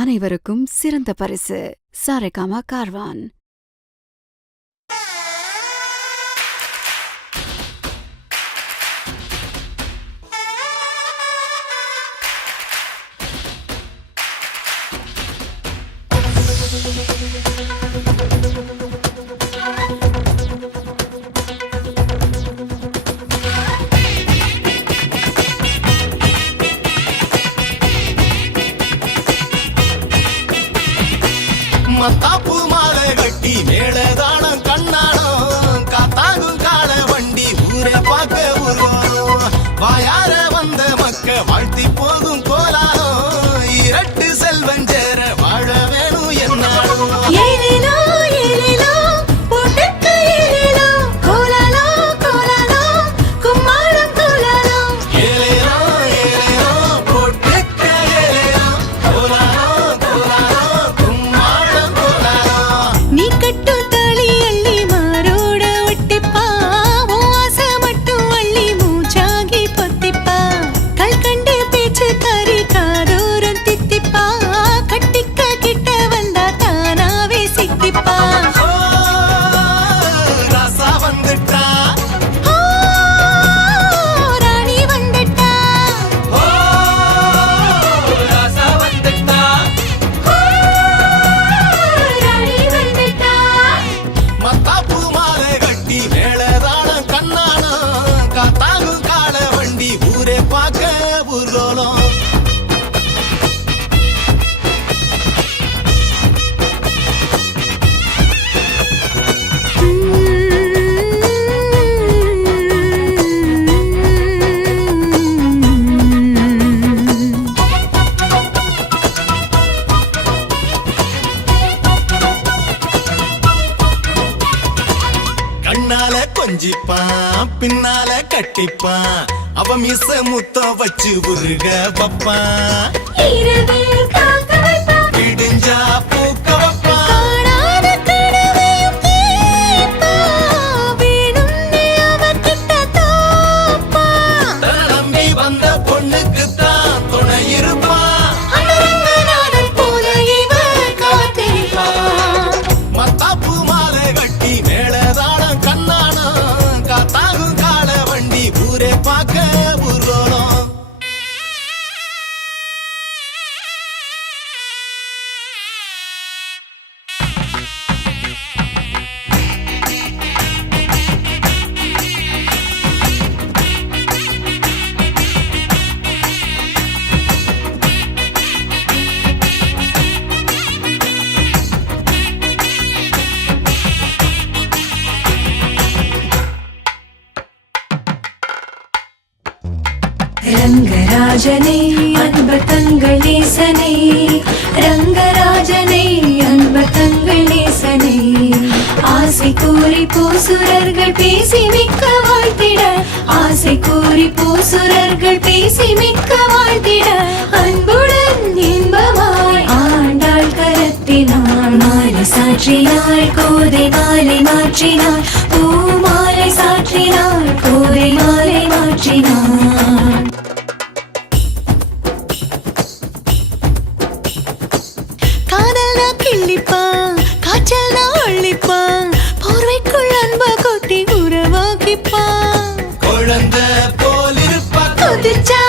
அனைவருக்கும் சிறந்த பரிசு சாரேகாமா கார்வான். மத்தாப்பு மாலை கட்டி மேளதானம் கண்ணானம் காத்தாகும் கால வண்டி ஊரை பார்க்க உருவானோம். வாயார வந்த மக்க வாழ்த்தி போகும் கோலானம் இரட்டு செல்வன் சேர வாழ வேணும் என்னாலும். கண்ணால கொஞ்சிப்பான் பின்னால கட்டிப்பான் அவ மிச முத்த வச்சு உருக பப்பான் இடிஞ்சா பூக்க வப்பான் நம்பி வந்த பொண்ணுக்குத்தான் துணை இருப்பான். மத்தாப்பு மாலை கட்டி மேளதானம் கண்ணானம் காத்தாகும் கால வண்டி ஊரே பார்க்க ஊர்வலம். ரங்கராஜனே அன்பு தங்கள் நேசனே, ரங்கராஜனே அன்பு தங்கள் நேசனே, ஆசை கூறி பூசுரர்கள் பேசி மிக்க வாழ்த்திட, ஆசை கூறி பூசுரர்கள் பேசி மிக்க வாழ்த்திட, அன்புடன் இன்பமாய் ஆண்டாள் கரத்தினாள் மாலை சாற்றினாள் கோதை மாலை மாற்றினாள், பூமாலை சாற்றினாள் கோதை மாலை மாற்றினாள். கிள்ளிப்பான் காய்ச்சல் நான் ஒழிப்பான், போர்வைக்குள் அன்ப கொட்டி உறவாக்கிப்பான், குழந்தை போலிருப்பா குதிச்சா